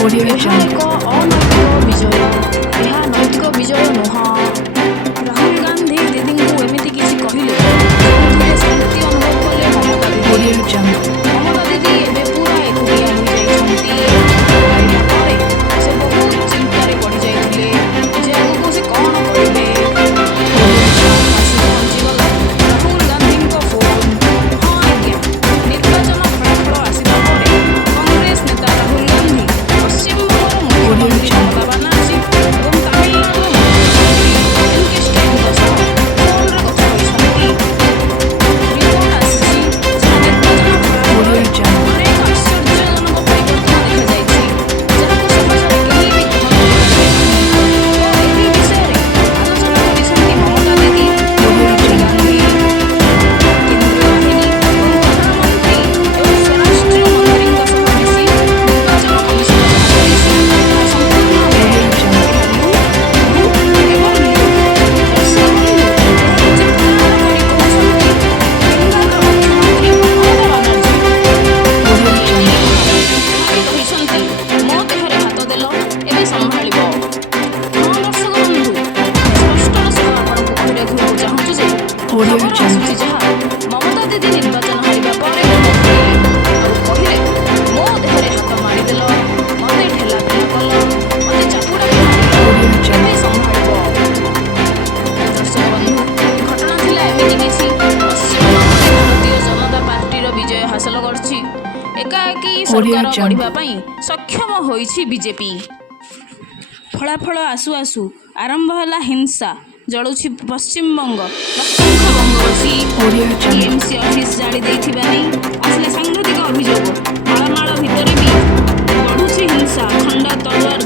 Audio ଏହା ଏକ Jungle. ଅନୈତିକ ବିଜୟ। ଏହା ନୈତିକ ବିଜୟ ନୁହଁ। ରାହୁଲ ଗାନ୍ଧୀ ଦିଦିଙ୍କୁ ଏମିତି କିଛି କହିଲେ ଯେଉଁଥିରେ ଶାନ୍ତି ଅନୁଭବ କଲେ ମମତା ଦିଦି। Audio Jungle. ମମତା ଦିଦି ଏବେ ପୁରା ଏକୁଟିଆ ହୋଇଯାଇଛନ୍ତି। ହାରିଲା ପରେ ସେ ବହୁତ ଚିନ୍ତାରେ ପଡ଼ିଯାଇଥିଲେ ଯେ ଆଗକୁ ସେ କ'ଣ କରିବେ। ହଠାତ୍ ଆସି ପହଞ୍ଚିଗଲା ରାହୁଲ ଗାନ୍ଧୀଙ୍କ ଫୋନ୍। ହଁ ଆଜ୍ଞା, ନିର୍ବାଚନ ଫଳାଫଳ ଆସିବା ପରେ କଂଗ୍ରେସ ନେତା ରାହୁଲ ଗାନ୍ଧୀ, ପଶ୍ଚିମବଙ୍ଗର ମୁଖ୍ୟମନ୍ତ୍ରୀ ମମତା ବାନାର୍ଜୀ ଏବଂ ତାମିଲନାଡୁର ମୁଖ୍ୟମନ୍ତ୍ରୀ ଏନ୍.କେ. ଷ୍ଟାଲିନଙ୍କ ସହ ଫୋନ୍ରେ କଥା ହୋଇଛନ୍ତି। ରିପୋର୍ଟ ଆସିଛି ଯାହା ନିର୍ବାଚନ ଫଳାଫଳରେ Audio Jungle. ଅନେକ ଆଶ୍ଚର୍ଯ୍ୟଜନକ ପରିବର୍ତ୍ତନ ଦେଖାଯାଇଛି, ଯାହାକୁ ସହଜରେ କେହି ବି ଗ୍ରହଣ କରିପାରିବେ ନାହିଁ। ଓ ଏହି ବିଷୟରେ ଆଲୋଚନା କରିଛନ୍ତି ମମତା ଦିଦି ଓ ରାହୁଲ ଗାନ୍ଧୀ। କେନ୍ଦ୍ରୀୟ ବାହିନୀ ଏବଂ ପ୍ରଧାନମନ୍ତ୍ରୀ ଏବଂ ସ୍ୱରାଷ୍ଟ୍ର ମନ୍ତ୍ରୀଙ୍କ ସହ ମିଶି ନିର୍ବାଚନ କମିଶନ ଯାହା କହିଛି ତାହା ସମ୍ପୂର୍ଣ୍ଣ ନ୍ୟାୟ। ଏହା ଲୁଟ୍, ଲୁଟ୍ ଏବଂ ଲୁଟ୍। ଦର୍ଶକ ବନ୍ଧୁ, ଏହାକୁ ଚିତ୍କାର କରି କହୁଛନ୍ତି ବେଙ୍ଗାଲର ମୁଖ୍ୟମନ୍ତ୍ରୀ ମମତା ବାନାର୍ଜୀ। Audio Jungle. ପୁଣି କହିଛନ୍ତି, ମୋ ଦେହରେ ହାତ ଦେଲ, ଏବେ ସମ୍ଭାଳିବ। ହଁ ଦର୍ଶକ ବନ୍ଧୁ, ଆମେ ସ୍ପଷ୍ଟର ସହ ଆପଣଙ୍କୁ କହିବାକୁ ଚାହୁଁଛୁ ଯେ Audio ଖବର Jungle. ଆସୁଛି ଯାହା ମମତା ଦିଦି ନିର୍ବାଚନ ହାରିବା ପରେ ମୁହଁ ଖୋଲିଲେ ଆଉ କହିଲେ, ମୋ ଦେହରେ ହାତ ମାରିଦେଲ, ମୋତେ ଠେଲାପେଲା କଲ, ମୋତେ ଚାପୁଡ଼ା ବି ମାରିଲ, ଏବେ ସମ୍ଭାଳିବ। ଦର୍ଶକ ବନ୍ଧୁ, ଘଟଣା ଥିଲା ଏମିତି କିଛି, ପଶ୍ଚିମବଙ୍ଗରେ ଭାରତୀୟ ଜନତା ପାର୍ଟିର ବିଜୟ ହାସଲ କରିଛି। ଏକାଏକି ସରକାର Jungle. ଗଢ଼ିବା ପାଇଁ ସକ୍ଷମ ହୋଇଛି ବିଜେପି। ଫଳାଫଳ ଆସୁ ଆସୁ ଆରମ୍ଭ ହେଲା ହିଂସା। ଜଳୁଛି ପଶ୍ଚିମବଙ୍ଗ। ଲକ୍ଷାଧିକ Bangabasi Audio Jungle. TMC office ଜାଳି ଦେଇଥିବା ନେଇ ଆସିଲା ସାଂଘାତିକ ଅଭିଯୋଗ। ମାଳ ମାଳ ଭିତରେ ବି ବଢ଼ୁଛି ହିଂସା। ଖଣ୍ଡା ତଲୁଆର